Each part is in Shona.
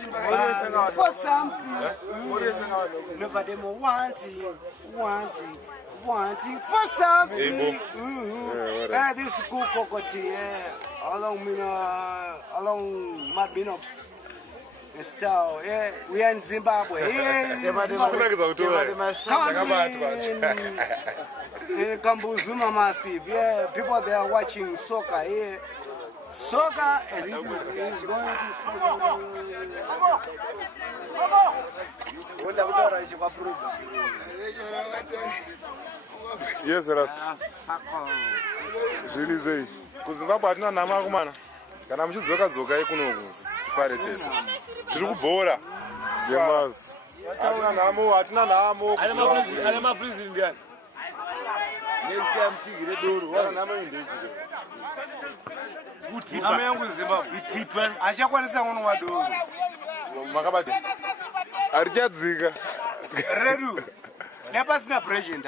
For something, never them wanting for something. This is cool cocotti, along Mad Binops. Style, yeah, we are in Zimbabwe. In Kambuzuma Massive, yeah, people they are watching soccer here. Soccer is going to yes, Rust. Really, Zimbabwe hatina nama kumana. Kana muchizoka zoka ikunoku tifare tese. Tiri kubhora. Yemas. Hatina namo. Ale mafrizi ndiani. Next time tigire doro. Wana nama indeki. Nama yangu Zimbabwe. Itipa. Achakwanisa ngono wadoro. Makabati. Arichadzika. Redu. Never seen a president.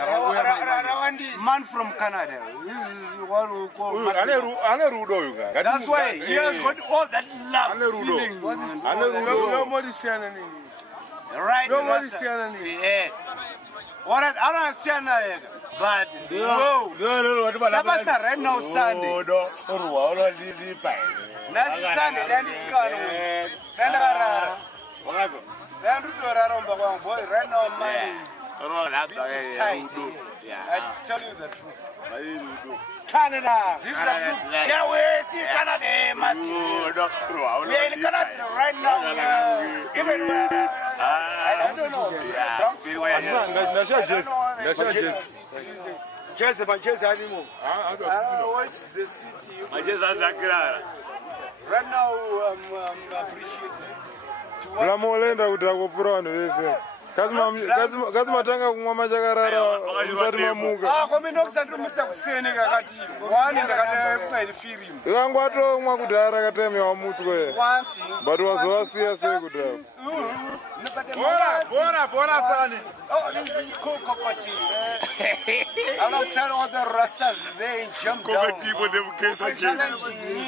Man from Canada. This is what we call. That's why he has got all that love. Feeling. Nobody see anything. Right. Nobody see anything. Yeah. What I don't see anything. But no. That's not right now Sunday. That's Sunday. Then it's gone. Then right now money. I tell you the truth. Canada. This is the truth. Yeah, we're in Canada. We're in Canada right now. Even I don't know. Right now, I'm appreciating. Kazima tanga kumwa machakarara msati mamuka. Kwa mimi ndokusandumisa kuseni kakati. Wani ndakatafuna ilifirimu. Yangu ato mwa kudara kateme wa mutswe. Bado wazowasiya se kudara. Bora sani. Oh, this is cool cocotti. Alongside all the rastas, they jump down. Cocotti for them case again.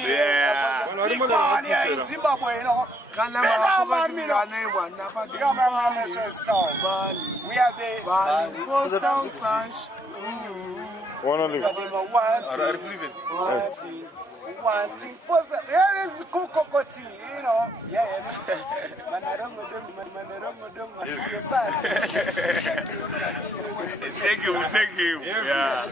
Yeah. Big man here in Zimbabwe, you know. We are the for some fans. Wanting for the here is cool cocotti, you know. Yeah, Take him. Yeah.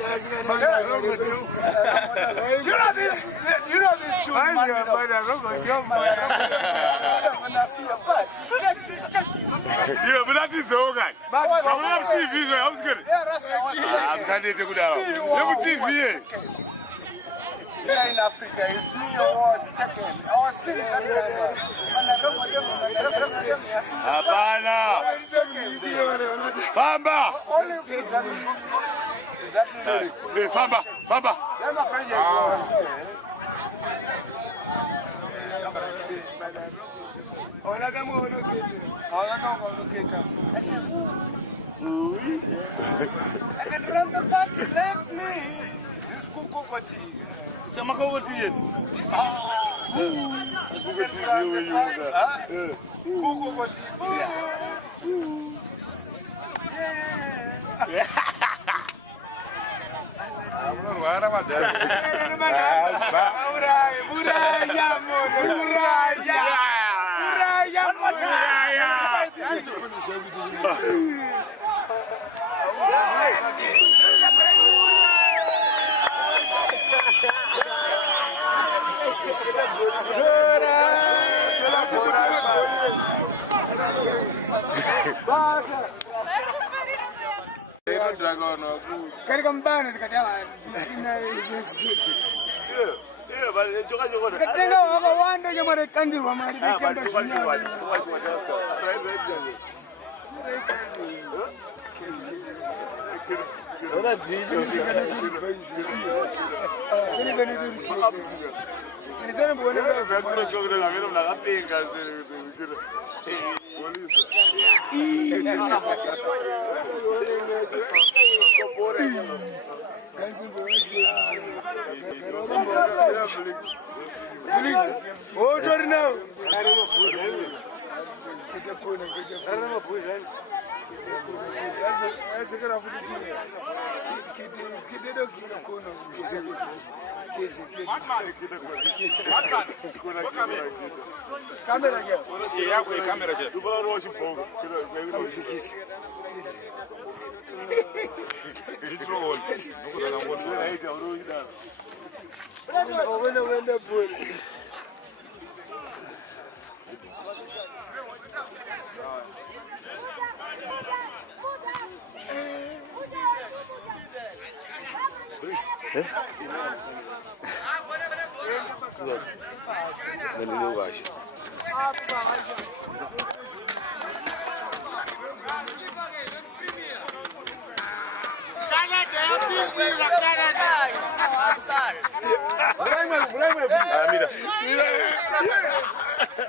You know this tune, man. Yeah, but that is the whole guy. I'm TV, I was good. I'm Sunday to go down. TV. Here in Africa, it's me who was taken. I was singing that Famba! Only that lyrics. Famba! Then my project was I can run the party like me. This cocotti. Sama cocotti yet? Cocotti.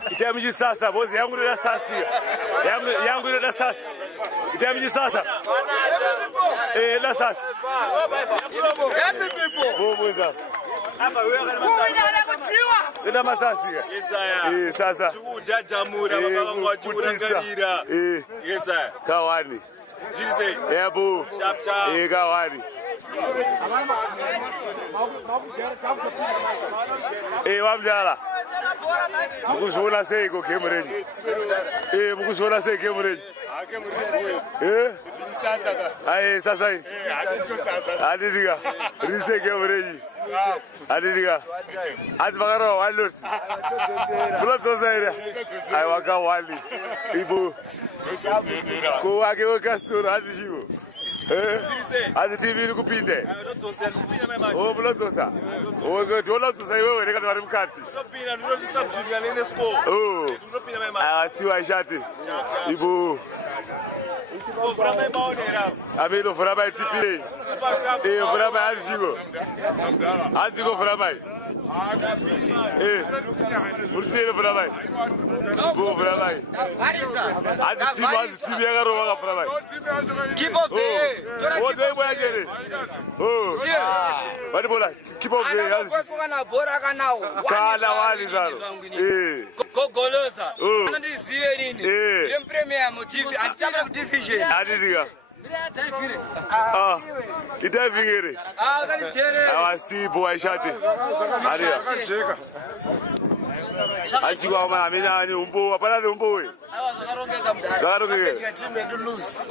Itamiji sasa bozi yangu ndio sasa. Yangu ndio sasa. Itamiji sasa. Na sasa. Bobo. Hapa wewe kana ina masasi. Sasa. Tudadamura baba ngwachurangarira. Yesa. Kawani. Jise. Yebo. Sharp. Kawani. Wamjala. Mukuzona sei ko kemurenyi. Mukuzona sei kemurenyi. Sasa. Adidiga. Rise kemurenyi. Adidiga. Azbagaro walot. Bulotozaira. Ai waka wali. Ibu. Ko wake wakastura azishigo. Azi TV iri kupinde. Oh bulotosa. Oh bulotosa iwewe reka vari mukati. Ndopinda ndoti substitute nene score. Ndopinda mai ma. Siwa shati. Ibu. Vrama imaonera. Amiro vrama TP. Vrama azishigo. Azishigo vrama. Murchele vrama. Bu vrama. Azi TV yakarova vrama. Keep up there. What do you want to do? Oh, yeah. What do you want? Keep up there. Kana wali zaro. Golosa. Andiziye nini? Ile premier motive anitaka division. Adiziga. Itafingere. Kalitere. Awasti boy shati. Adia. Cheka. Achikwa mama mina ni umbo apana ni umbo we. Zakarongeka mdala. Zakarongeka. Timu yetu lose.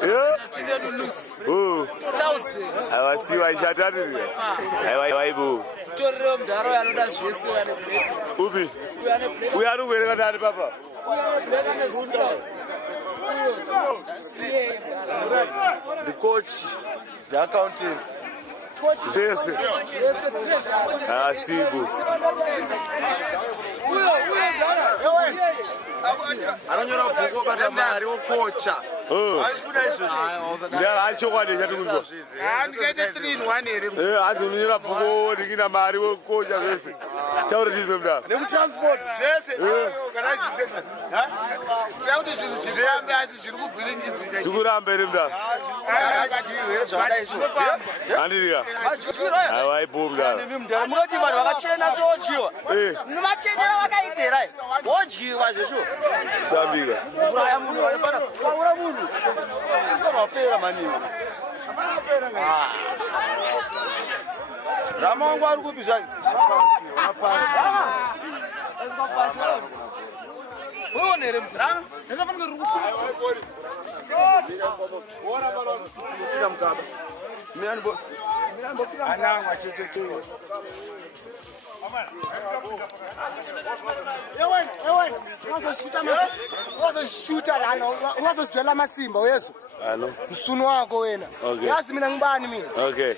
Timu yetu lose. Lose. Awasti boy shati adiziga. Aibu. Torero mdaro yanoda zvese yana play. Ubi. Uyari kubereka ndani papa. Uyari kubereka nezunda. The coach, the accountant. Yes. Sibu. Anonyora bhuku bata mari wokocha. Zara achokwadi chatikuzwa. Andikaite 3-1 here. Anonyora bhuku ndikina mari wokocha zvese. Tauritizo mdana. Nemutransport zvese. Organize. Trauti zvinhu zviyambe asi zviri kuvhiringidzika. Zvikuramba ere mdana. Andiriya. Hayi bomdana. Munoti vanhu vakachena sodyiwa. Vachena vakaitera. Wodyiwa zvesho. Tambika. Uraya munhu waipana. Waura munhu. Wapera maningi. Ramangu ari kupi zvake? Wewe mzara. Ndinofana kuruhusu. Tika mkaba. Mirambo Anangwa chechekiwe. Wazoshuta lana, wazosijwela masimba uyezo. Ano. Msunu wako wena. Yazi mina ngibani mina. Okay.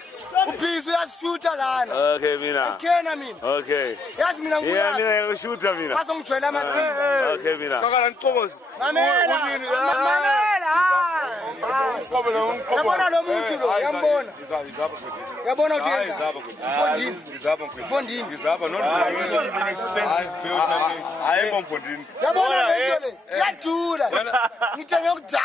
Ubhizi uyashuta lana. Okay mina. Kena mina. Okay. Yazi mina ngibani. Yeah, mina yashuta mina. Wazongijwela masimba. Okay mina. Sakala nkobozi. Mamela. Yabona lo muntu lo, yambona. Yabona uthi yenza. Mfondini. Ngizaba non-expensive build nami. Ayikho mfondini. Yabona lo muntu le. Yadula. Ngithenge ukudala.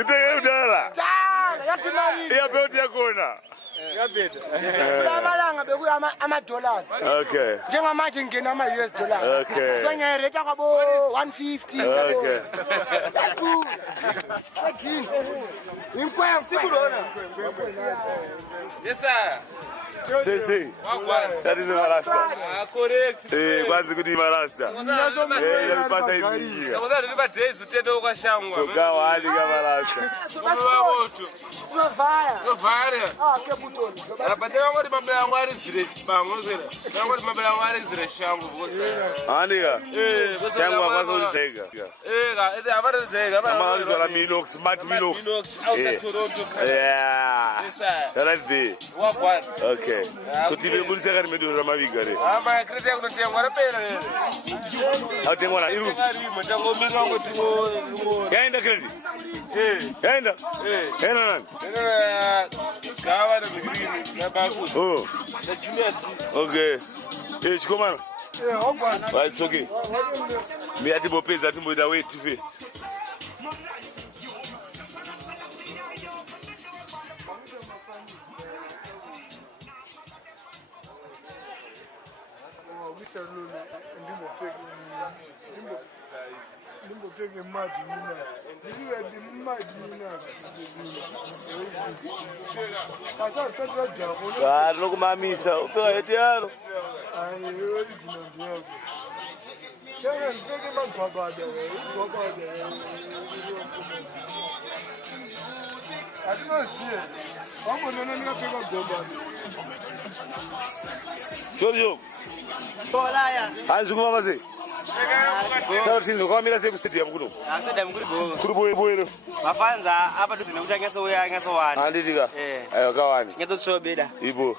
Ithenge udala. Dala, yasimali. Iya build yakona. Kulamalanga bekuya ama-dollars. Okay. Njengamanje ngena ama-US dollars. Okay. So ngiyarate kwabo 150. Okay. Yes, sir. See. That is my last time. Correct. Kwanzi kuti marasta. Pasa hizi. Sababu nilipa days utendo kwa shangwa. Gawa hali kama rasta. Vaya. Rapatela ngoti mabela yangu ari zire bangozera. Ngoti mabela yangu ari zire shangu bukosera. Andika. Shangu akwazo uzega. Avara zega. Ama uzola Minox, smart Minox. Out of Toronto. Yeah. Yes, sir. That's the. Wagwan. Okay. Kuti bebulisa kari medura maviga re. Ama krete yakunotengwa rapera. Atengwa na iru. Mutango mirongo tiko. Yaenda kredi. Yaenda. Yaenda nani? Gawa na migrini na baku. Oh. Na Juliet. Okay. Chikomana. It's okay. Me ati bopeza ati mboida wait first. Claro, kumamisa. Ufika eti yalo. Shoyo. Tolaya. Anzu kumama ze. Sawa tinzo kwa mila seku stadium kuno. Stadium kuri bo. Kuri boyero. Mafanza apa tu zinakuja ngeso wani. Anditika. Ayo kawani. Ngeso shobeda. Ibo.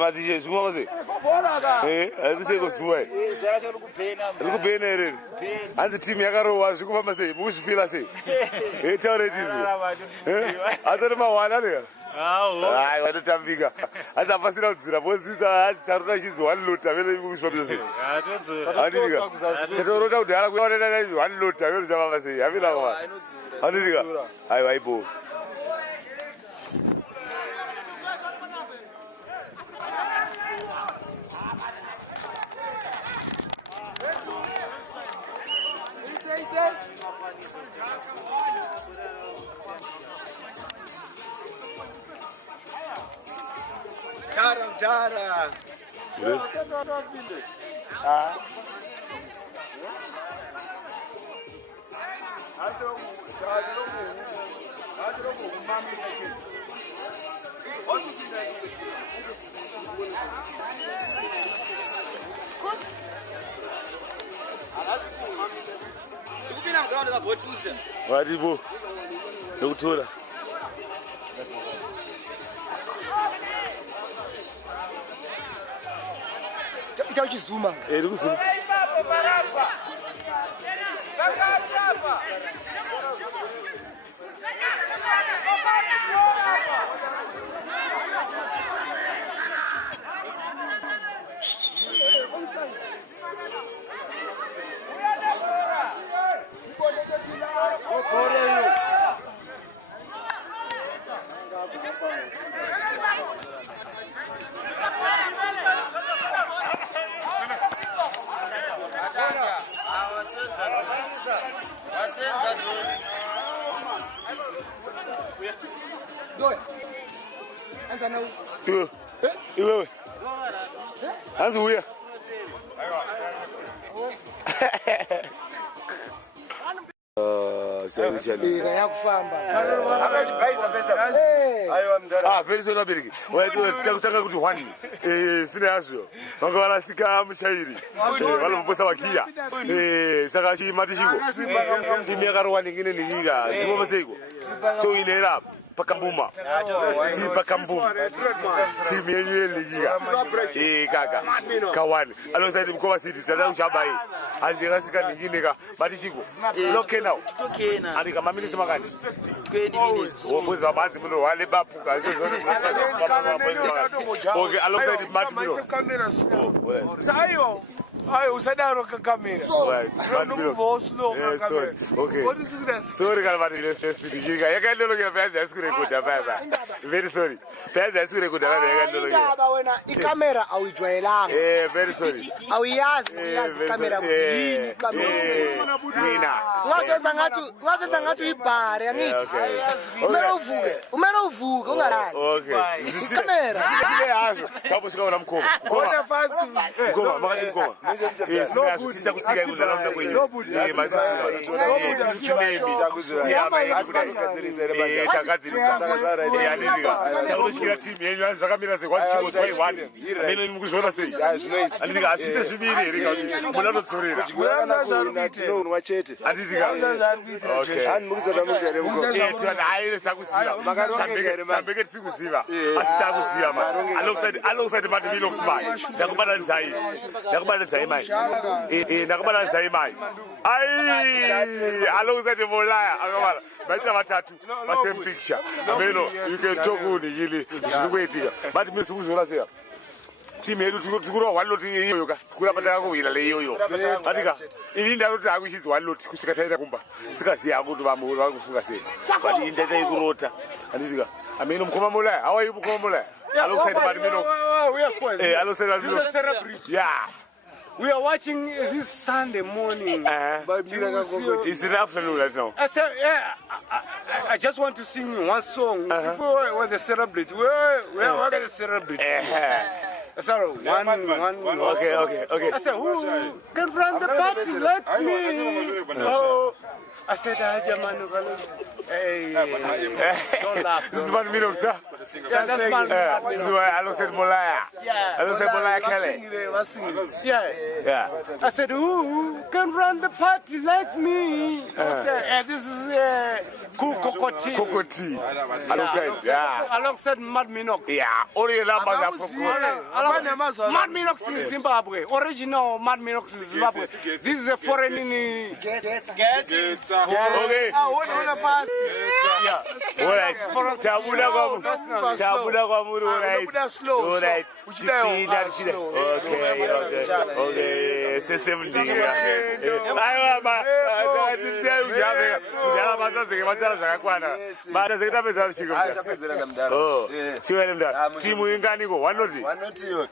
Mazije kumama ze. Ariseko suwe. Zara choro kupena. Kupena ere. Anzi team yakarowa zvikufamba sei? Muzvifila sei? Taure tizo. Atori mawana le. Ai vanotambika. Asi apasina kudzira bozita asi tarota chizi one lota vele kusvapisa sei. Anditika. Tatorota kudhara kuona naizvo one lota vele zvavava sei. Havina kwa. Anditika. Ai vaibo. Dara. Wadibo. Ndokutora. Chizuma. Ndikuzuma. Iwewe. Anzi uya. Chali. Yakufamba. Akachibhaisa pesa. Ayo mdara. Very soon abiriki. Takutanga kuti one. Sina yazvo. Vanga varasika mushairi. Vanoposa vakiya. Saka chimati chiko. Timu yakarowa ningine ninyika. Chimoma seiko. Toinera. Pakambuma. Timu Pakambuma. Timu yenyu yeligiga. Kaka. Kawani. Alongside Mkova City. Tada ushabai. Anzirasika ningine ka. Matishiko. Loke now. Andika maminisi makani. 20 minutes. Wobuza amanzi muno wale bapuka. Okay, alongside Matmiro. Sayo. Ayo usadaro ka kamera. Matmiro. Okay. Sorry kalmati lesi. Yakaendelo kya pesa skure kuda baba. very sorry. That's very good. Indaba wena ikamera awujwayelanga. Very sorry. Awuyazi ikamera ukuthi yini ikamera. Mina. Ngasenza ngathi ibhare angithi. Umele uvuke ungalali. Okay. Ikamera. Sile yasho. Kapo sikabona mkhoma. Kodwa fast. Mkhoma, makathi mkhoma. Sitha kutsika ikuzala mna kwenu. Takagadzirisa team yenyu azvakamira sekwazichimoti wai1 amene mukuzviona sei andika asite zviviri here kuti munatotsorera Tinonwa chete. anditika okay Hani mukuzada mutere muko. hayi sakuziva tambeke tisikuziva asi takuziva ma alongside mati milokusmai ndakubatanizai mai ndakubatanizai mai ai alongside molaya akabala vaita vatatu vasame picture ameno you can talk unikili zvirikuitika but mimi sikuzoona seya team yedu tikurwa one lot iyoyo ka kurapa takakuhwira leiyoyo atika ini ndaroti akuchidzi one lot kusvika taita kumba sikaziya kuti vamwe vari kufunga sei but ini ndaita ikurota anditika ameno mukoma molaya how are you mukoma molaya alongside mati minox alongside mati minox yeah. We are watching this Sunday morning. It's in the afternoon right now. I said, yeah, I just want to sing one song before when they celebrate. We're going to celebrate. I said, one. Okay. I said, who can run the party like me? Oh, I said, hey, don't laugh. This is one minute, sir. Yeah, that's one. This is why I said Molaya. Yeah. I said Molaya Kelly. Yeah. I said, who can run the party like me? I said, this is Cool Kokoti. Kokoti. Alongside Mad Minox. Yeah. Only numbers from Mad Minox in Zimbabwe. Original Mad Minox in Zimbabwe. This is a foreign in Okay. Yeah. All right. Tabuda kwa muru. All right. Okay. C'est 70. Aiwa ba. Zvakakwana mara zvekutapedza rusviko mda timu inganiko wanoti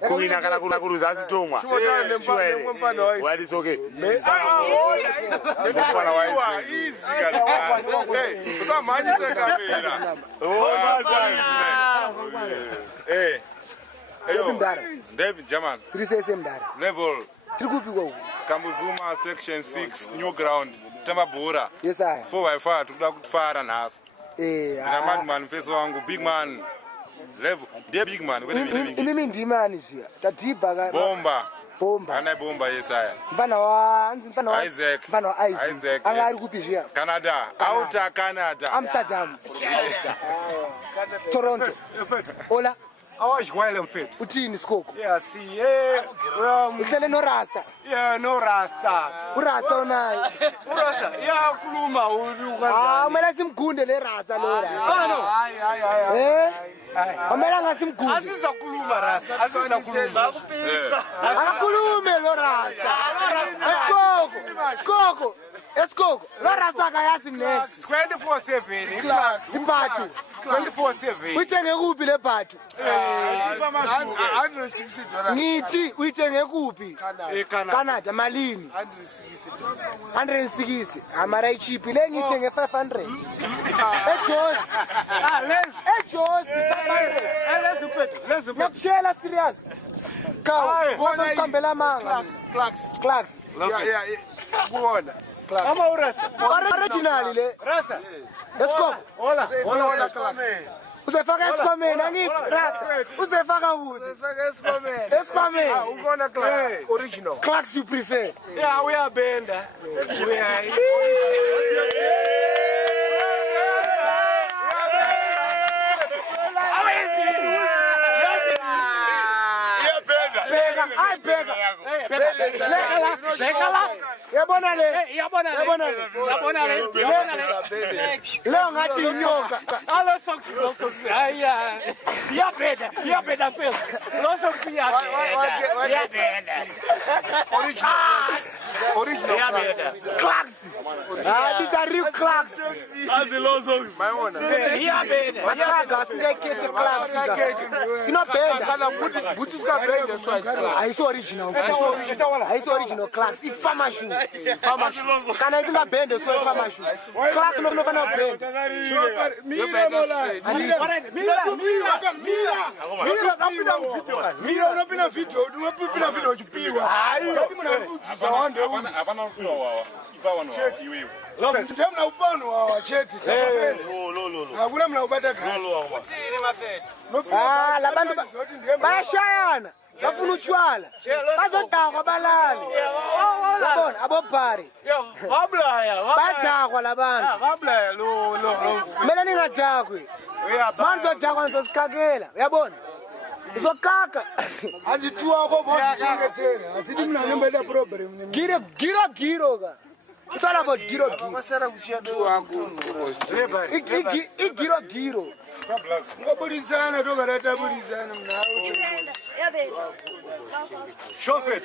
kuwina kana kuruza asi tomwa wati okay mufana usamhanyise kamera David German level Kambuzuma section 6 new ground Tambabura. Yes, I. 4x4 tukuda kutfara nhasi. Ndina manifesto wangu big man level. Ndiye big man kwene mine. Ini ndimani zviya. Tadhibha ka Bomba. Ana bomba yesaya. Mfana wa Isaac. Anga ari kupi zviya. Canada. Outer Canada. Amsterdam. Toronto. Ola. Awashwele mfethu. Uthini Skoko? Yeah, see. Uhlele no Rasta. Yeah, no Rasta. URasta unayo. URasta. Yeah, khuluma ukazana. Umela simgunde le Rasta lo la. Hayi. Umela ngasimgunde. Asizakhuluma Rasta. Asizakhuluma. Akakhulume lo Rasta. Skoko. Skoko. Lo Rasta akayazi next. 24/7 class. Ibhathu. 24/7. Uyithenge kuphi le bhathu? $160. Ngithi uyithenge kuphi? Canada malini? $160. Amara cheap le ngithenge 500. Ejozi. Ejozi 500. Let's ngiyakutshela serious. Kawu, ngizocambela manga. Clarks. Yeah. Kuona. Ama urasta. Original le. Rasta. Let's go. Hola Clarks. Uzefaka esikhwameni angithi Rasta. Uzefaka uthi. Esikhwameni. Ubona Clarks. Original. Clarks you prefer. Yeah, we are benda. Yabona le. Leo ngathi inyoka. Alo socks. Aya. Yabeda face. Lo socks yabeda. Original. Original Clarks. These are real Clarks. Mataga, singekhethe Clarks. You know Benda. I saw original. I saw original Clarks. It's farmer shoe. Can I think of Benda? So farmer shoe. Clarks no Benda. Mira. Bayashayana bafuna utshwala bazodakwa balali yabona abobhari badakwa labantu kumele ningadakwi manje uzodakwa nizosikakela uyabona uzokaka andithiwa kovozingethere atsithi mina ngembele problem giro ka it's all about giro ngoburisana tokarata burisana Shofet.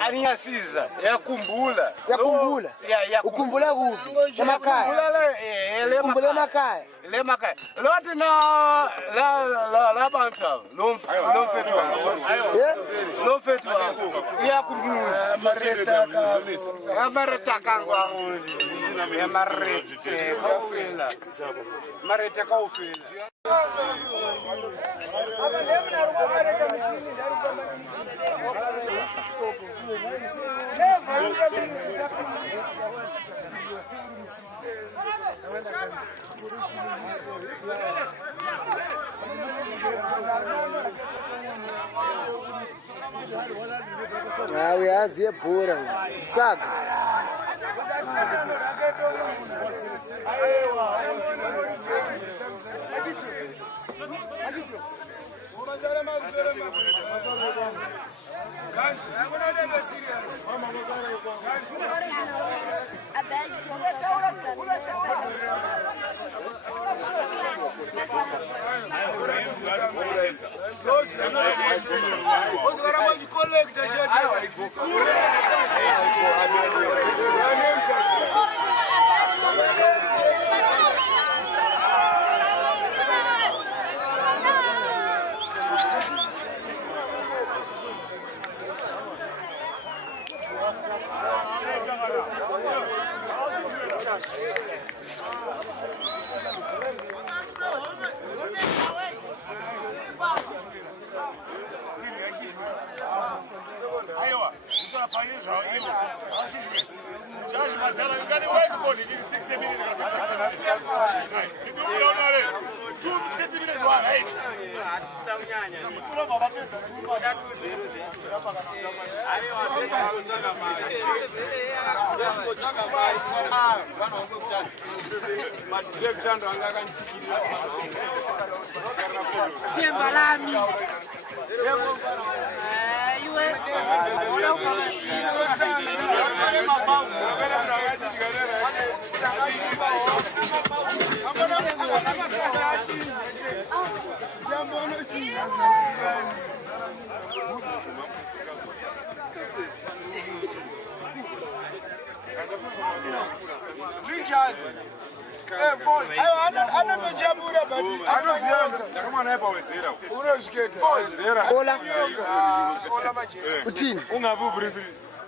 Aniyasiza, yakhumbula. Ukhumbula kuphi? Emakhaya. Ukhumbula emakhaya. Lemakhaya. Lothi na la bantu lo mfethu wakho. Lo mfethu wakho. Iyakhumbuza amareta kangwa. Amarete kofela. Marete kofela. Uyazi yebhura tsaka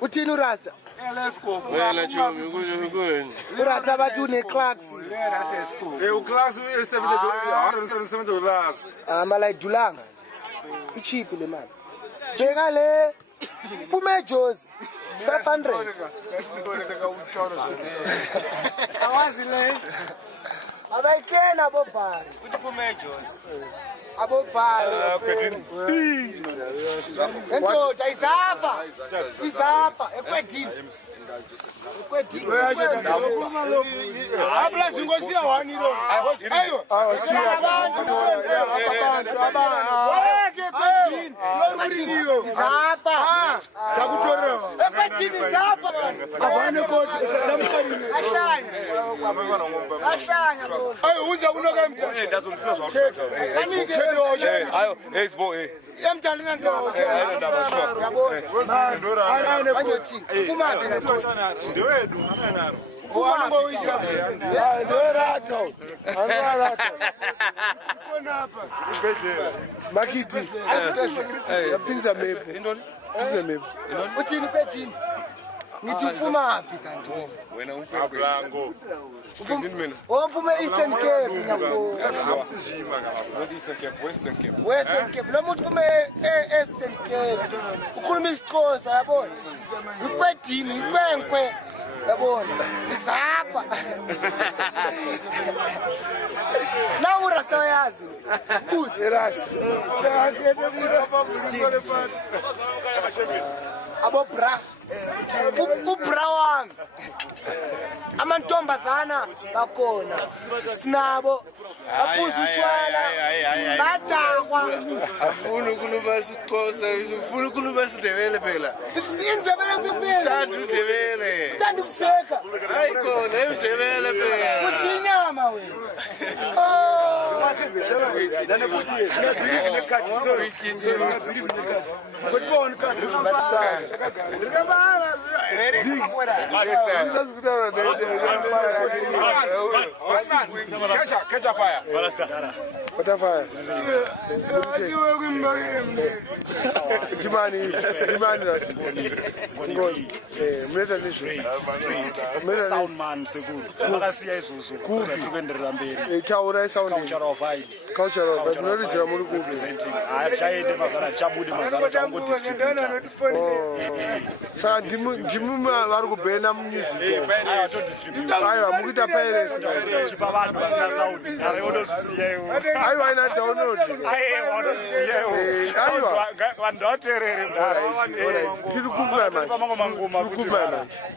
Uthini urasta? Urasta bathi une-Clarks. uClarks $170. Malayidulanga. Icheap le mali. Bheka le Phume eJozi 500. Awazi le. Abayikena abobhari. Uthi Phume eJozi. Abobhari. Endoda izapha ekwedini. Abla singosiya 1 euro. Ayo. Abantu. Zapha. Takutorera. Ekwedini zapha. Avane kodwa tamparini. Ahlani. Ayo unja kunoka mtani. ndazomfisa zwa Ayo, ezbo yamtani nanto. Yabo. Banyothi. Kumabe Ndewedu anaro. Kumango uyisa. Nderato. Anarato. Kona hapa. Ubedlela. Makiti. Yapinza mepo. Indoni? Pinza mepo. Uthini kwethini? Ngithi uphuma hapi kanti Wena umpablango. Ngindini mina. Uphuma Eastern Cape ngabo. Sijima kana. Eastern Cape, Western Cape. Western Cape. Lo muntu uphuma Eastern Cape. Ukhuluma isiXhosa yabona. Ukwethini, ikwenkwe. Yabona. Isapha. Nawu rasayazi. Buze rasta. Abo bra. Ubra wami. Amantombazana bakhona. Sinabo. Baphuza utshwala. Badakwa. Afuna ukukhuluma isiXhosa, ufuna ukukhuluma isiNdebele phela. Inzebele kuphela. Thanda uNdebele. Thanda ukuseka. Hayi khona uNdebele phela. Udla inyama wena. Catch a fire. What a fire. Sound man sekuru. Makasiya izuzu. Kuvenderera mberi. Taura sound. Cultural vibes. Cultural vibes. Nolizira muri kubi. Presenting. Ayachayende mazana chabude mazana chango distributor. Saka ndimu vari kubhena music. Aya to distribute. Aiwa mukuita pirates. Chipa vanhu vasina sound. Ndare unozviziya iwo. Aiwa ina download. Aiwa unozviziya iwo. Aiwa. Vanhu vaterere ndare. Tiri kumba manje. Pamangoma kuti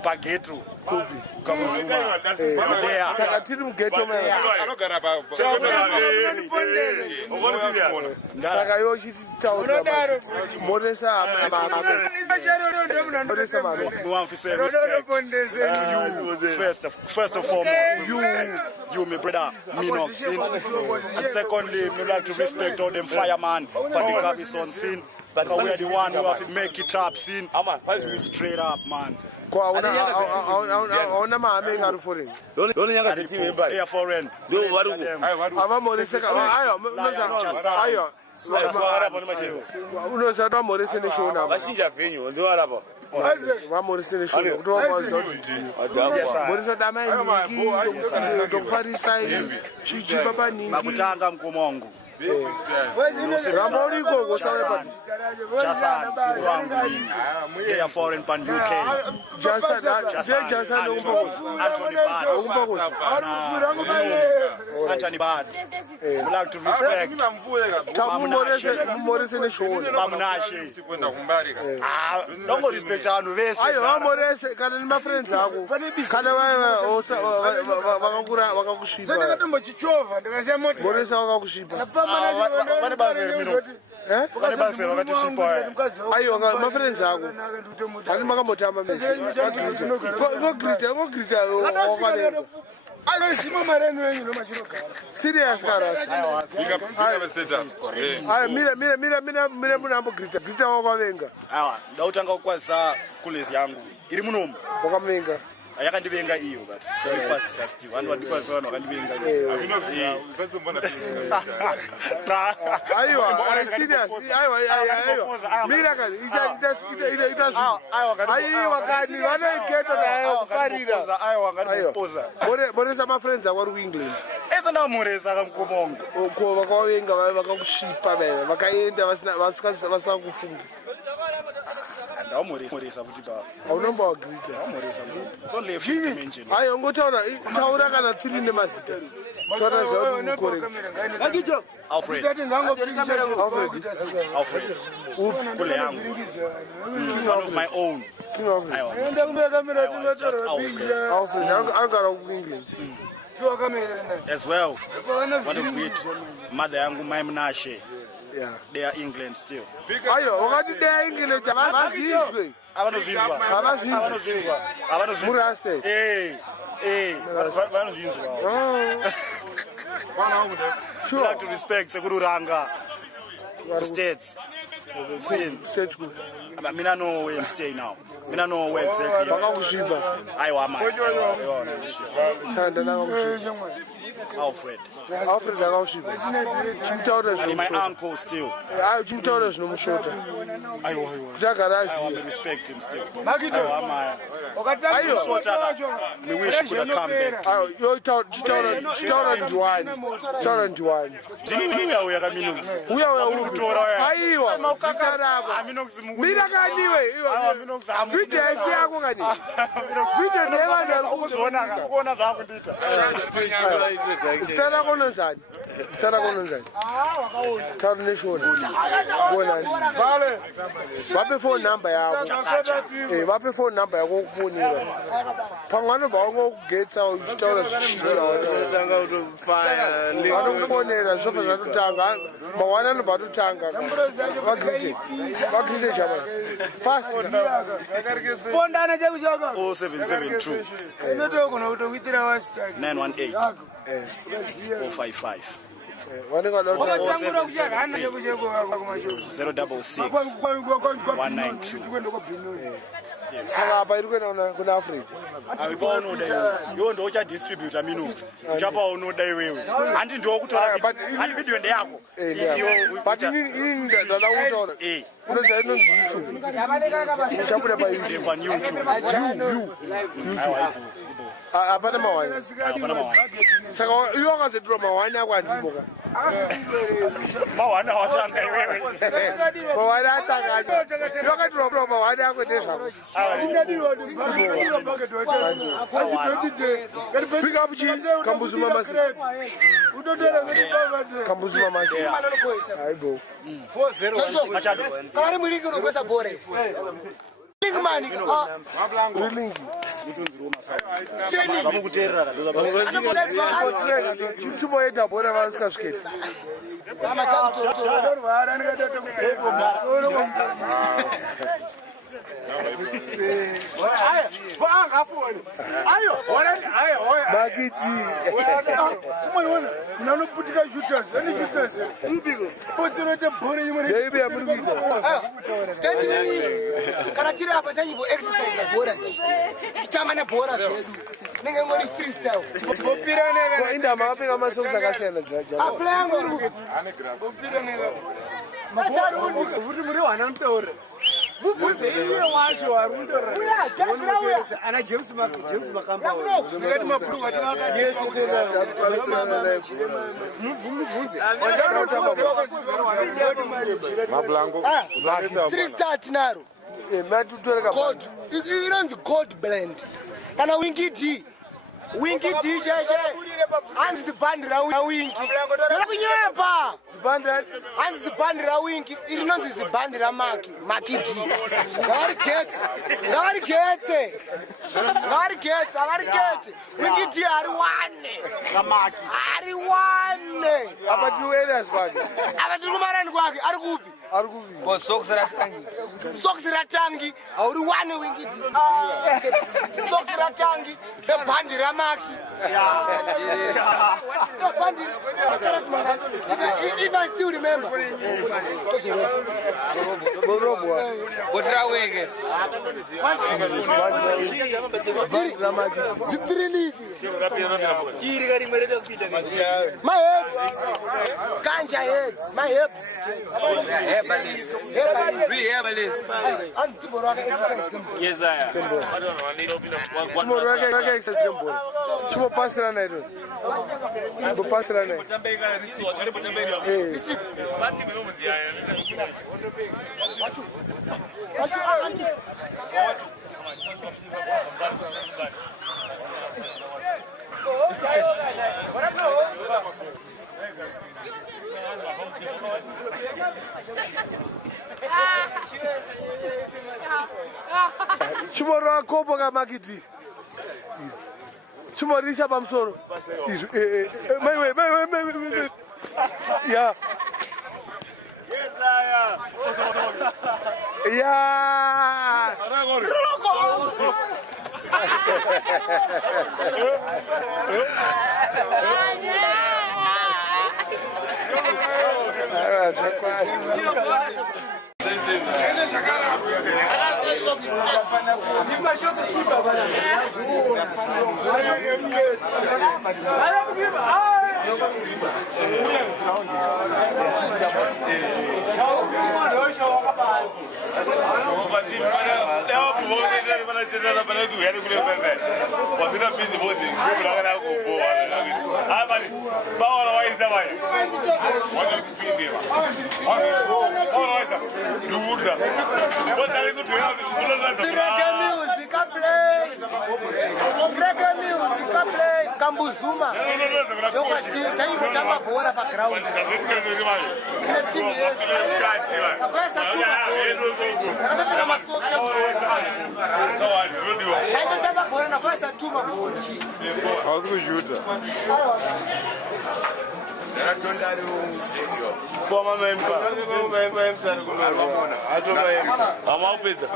pageto. Kubi. Kamuzuma. Saka tiri mugeto manje. anogara pa Saka yo chitaura. Moresa Moresa mama. No one for say respect to you first and foremost. You my brother, Minox. And secondly, we like to respect all them fireman, Padikabi on scene. Because we are the one who have to make it up scene. Straight up, man. Kwa ona mama ngari foreign. Dole nyanga timu mbali. They are foreign. Do waru. Ava Moresa ayo ayo. Unoza ndo Moresa ne show na. Bashinja venyu ndo arapa. Va Moresa ne show. Kutoka kwa zote. Moresa dama ni kufarisa hivi. Chichi baba nini. Makutanga mkomongo. Ramori go sawa Jasan, Sibuangu nini. They are foreign pan UK. Jasan Anthony Bad. Anthony Bad. We like to respect. Moresa ne show. Mamunashe. Don't respect anu vese. Ayo Moresa kana ni ma friends ako. Kana wakakushipa. Sasa katombo chichova ndikasiya moti. Moresa wakakushipa. Vane bazeri minutes. Vane bazeri wakati shipa. Ayo ma friends ako. Asi makamotama mezi. Go grita. Ayo simo marenu yenyu no machinoka. Serious karas. Ayo mira munambo grita wakavenga. Awa, ndautanga ukwaza kulezi yangu. Iri munomu. Wakamenga. Ayakandivenga iyo but ndikwazisa still vanhu vandikwaziva vanhu vakandivenga iyo aiwa serious aiwa mira kazi aiwa kani vanoiketo nayo kufarira aiwa ngaripoza moresa mafriends ako vari kuengland ese ndamuresa kamukomongo ko vakavenga vakakushipa vena vakaenda vasina kufunga ndamuresa futi baba aunomba wagrita ndamuresa so left to mention ayo ngotaura kana tiri nemazita taura zvauri Alfred kule yangu one of my own Alfred agara kuengland as well what a great mother yangu Maimunashe. Yeah. They are England still. Ayo, wakati they are England, vazizwe. Avanovinzwa. We like to respect Sekururanga, the states. State school. I mean, I know where I'm staying now. I know where exactly. I want Alfred. Alfred and my uncle still. I respect him still. We wish he could have come back. Vape phone number yako. Vape phone number yako ukufonela. Phangana ba ngokugetsa utshela ukufonela sofa zatutanga. Mawana no batutanga. Bagide jama. Fast. Fondana je kujoka. 0772 918 455. 066 192. Saka irukena kuna Africa. Ayibono da yo ndo cha distributor Minux. Uchapa unoda iwewe. Andi ndo kutora andi video ndi yako. But in dala utora. Unoza ino YouTube. Uchapura pa YouTube. Pa YouTube. Apana mawani. Saka iyo ngaze draw mawani akwandiboka. Mawana watanga iwewe. Mawani atanga. Yoka draw mawani akwendesha. Pick up G. Kambuzuma masi. Kambuzuma masi. Aibo. 40. Kari muliki unokwesa bore. Mani chimuenda bora vasikasviketi makiti nanoputika jutas ani jutas ubiko potsinote bore imwe yaibe yamurikuita kana tiri apa chanyibo exercise bora tichitamba nebhora zvedu nenge ngori freestyle bopirana inda makapfeka masocks akasiyana aplayangu iri bopirana kuti muri wana mutoore mubvudze wacho wari mutoore ana James Makamba ngati mabhuru wati mablango 3 star tinaro gold inonzi gold blend kana wingi D cheche hanzi zibhandi rawingi ndara kunyepa hanzi zibhandi rawingi iri nonzi zibhandi ramaki D ngavarigetse avarigetse wingi D ari wane apa tiuenas kwake apa tiri kumarani kwake ari kupi socks ratangi auri wane wingi D socks ratangi nebhandi ramaki if I still remember What are we? My heads, ganja heads, my hips. Yes, I am. Tomorrow pass la night. Bo pass la night. Tomorrow akopo kama kiti. Chumorisa pamsoro. Wait. Yeah. Yes, I am. Yeah. Kambuzuma. Yokwati taimutamba bhora paground. Tine timu yese. Akwesa tuma. Akatopika masokisi bhora. Aitotamba bhora nakwesa tuma bhora. Hausi kujuta. Koma memba. Amapedza.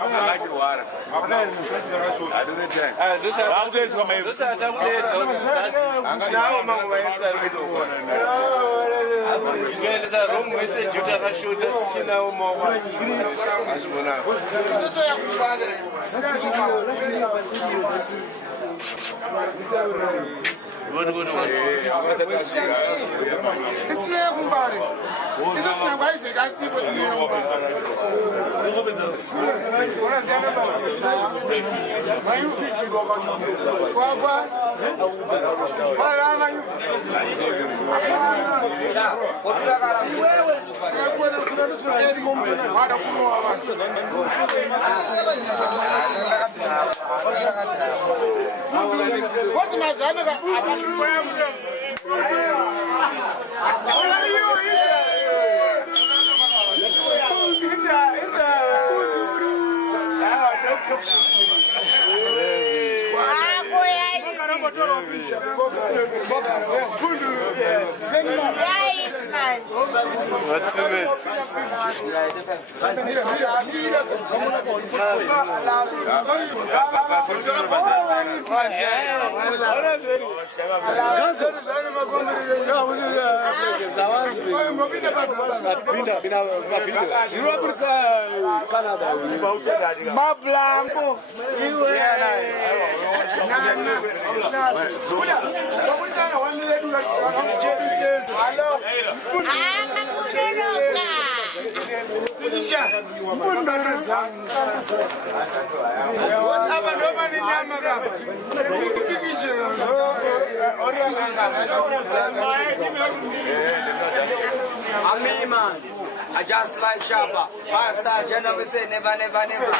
I just like Shabba. 5-star general say never, never, never.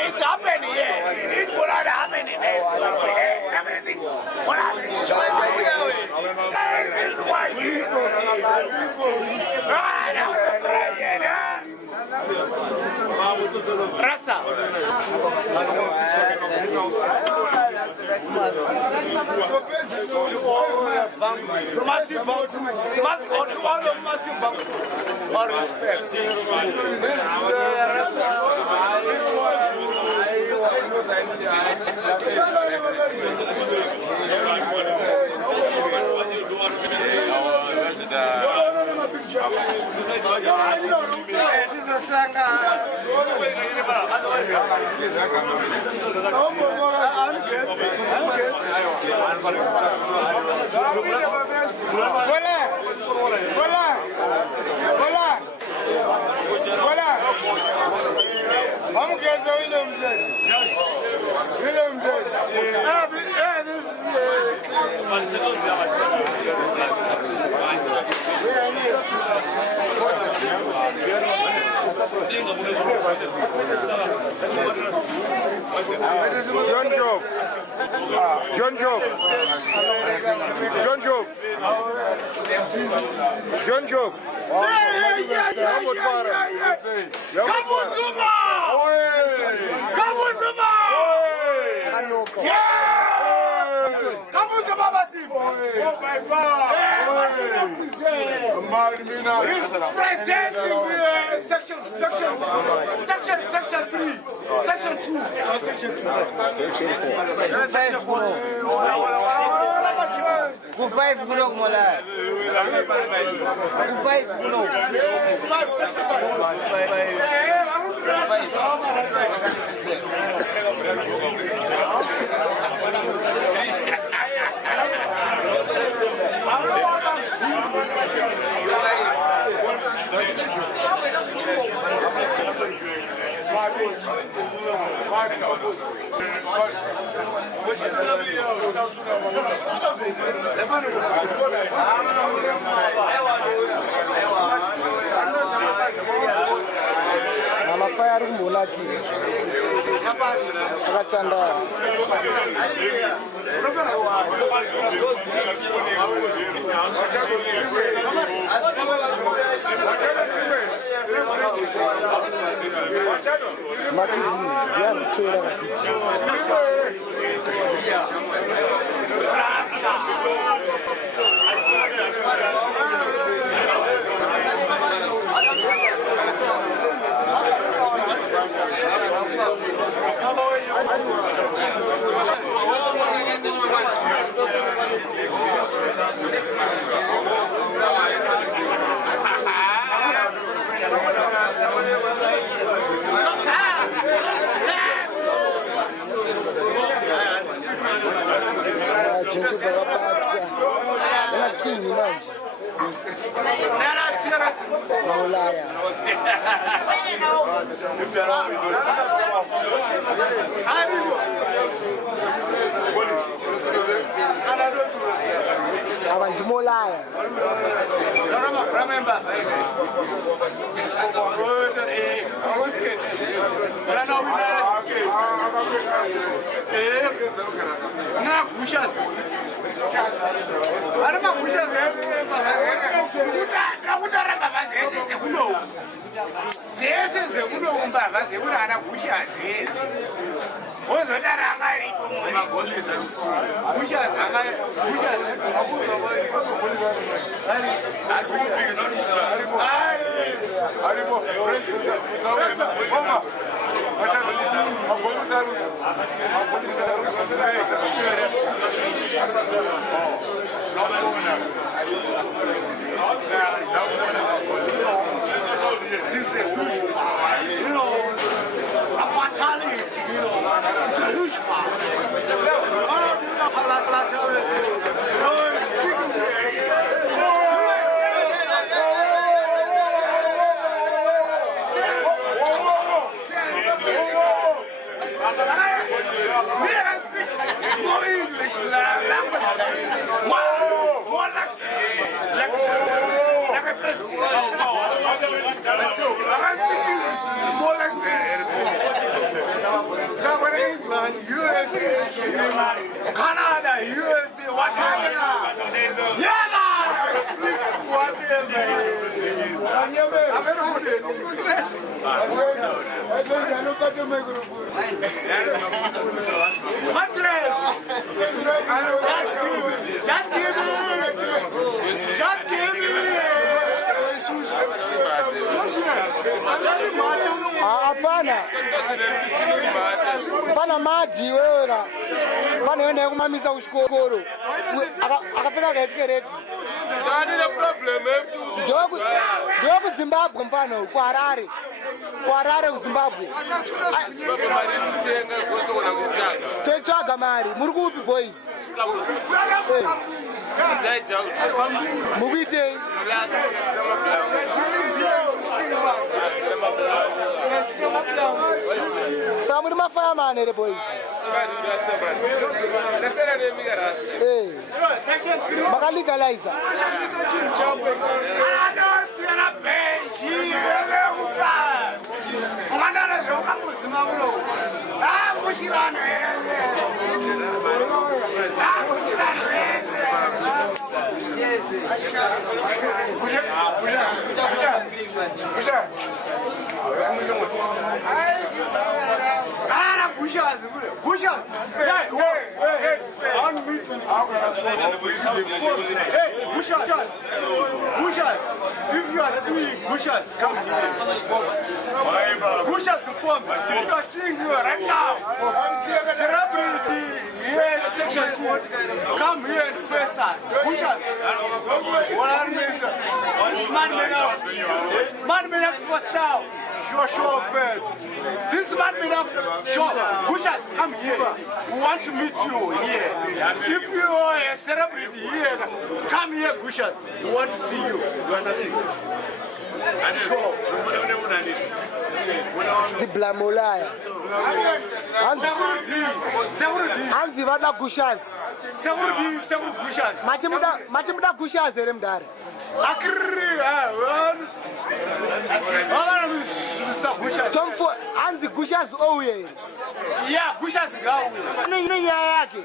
It's happening here. It's going to happen in everything. What happened? Rasta. Massive respect. This Amafaya ari kumbolakile akathandana makidi yarutwera makidi abantu molaya remember Canada, USA, whatever. Yeah, Just give me. Hapana. Pana madi wewe. Pana wenda kumamisa kuchikoro. Akapeka kaitikereti. Ndani problem Ndoku Zimbabwe mfano kwa Harare. Kwa Harare ku Zimbabwe. Techaga mari. Muri kupi boys? Mubite. Samuri mafireman here boys. Maka legalizer. If you are seeing Gushas, come here. Gushas form. If you are seeing you right now, celebrity here in section 2, come here and face us. Gushas. What are you saying? This man made up superstar. Show fair. This man made up show. Gushas, come here. We want to meet you here. If you are a celebrity here, come here, Gushas. We want to see you. You are nothing. Sure. The Blamolaya. Anzi vada Gushas. Several Gushas. Matimuda Gushas eremdare. Tom for Anzi Gushas owe. Yeah, Gushas gawe. Ani yake.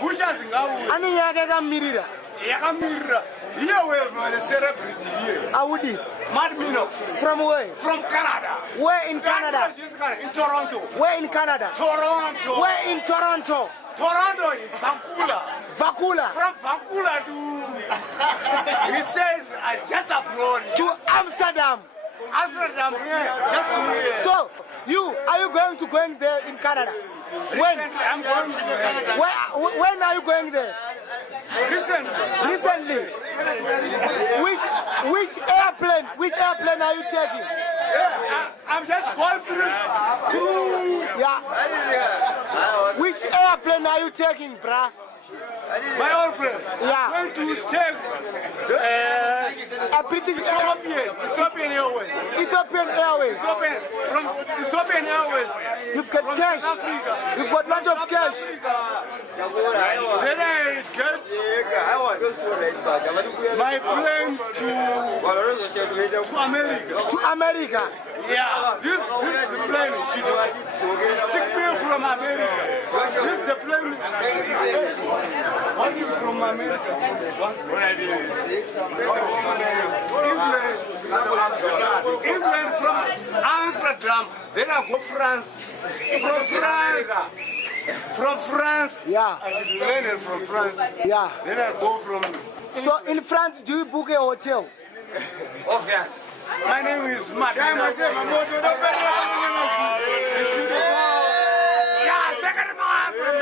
Gushas gawe. Ani yake kamirira. Yakamira. Here we have a celebrity here. Awudis. Madmino. From where? From Canada. Where in Canada? In Toronto. Where in Canada? Toronto. Where in Toronto? Toronto is Vancouver. Vancouver. From Vancouver to, he says, just abroad. To Amsterdam. Amsterdam, yeah, just here. So, are you going to go there in Canada? When? Recently, I'm going to Canada. When are you going there? Recently. Which airplane are you taking? Yeah, I'm just going through. Yeah. Which airplane are you taking, bruh? My own plane. Yeah. I'm going to take a British Ethiopian Airways. Ethiopian Airways. From Ethiopian Airways. You've got cash. Africa. You've got lots of cash. Then I get my plane to America. To America. Yeah, this is the plane. She took me from America. This is the plane. From America. England from Amsterdam. Then I go France. From France. Yeah. Then from France. Yeah. Then I go from. So in France, do you book a hotel? Obvious. My name is Matt. Yeah, second man from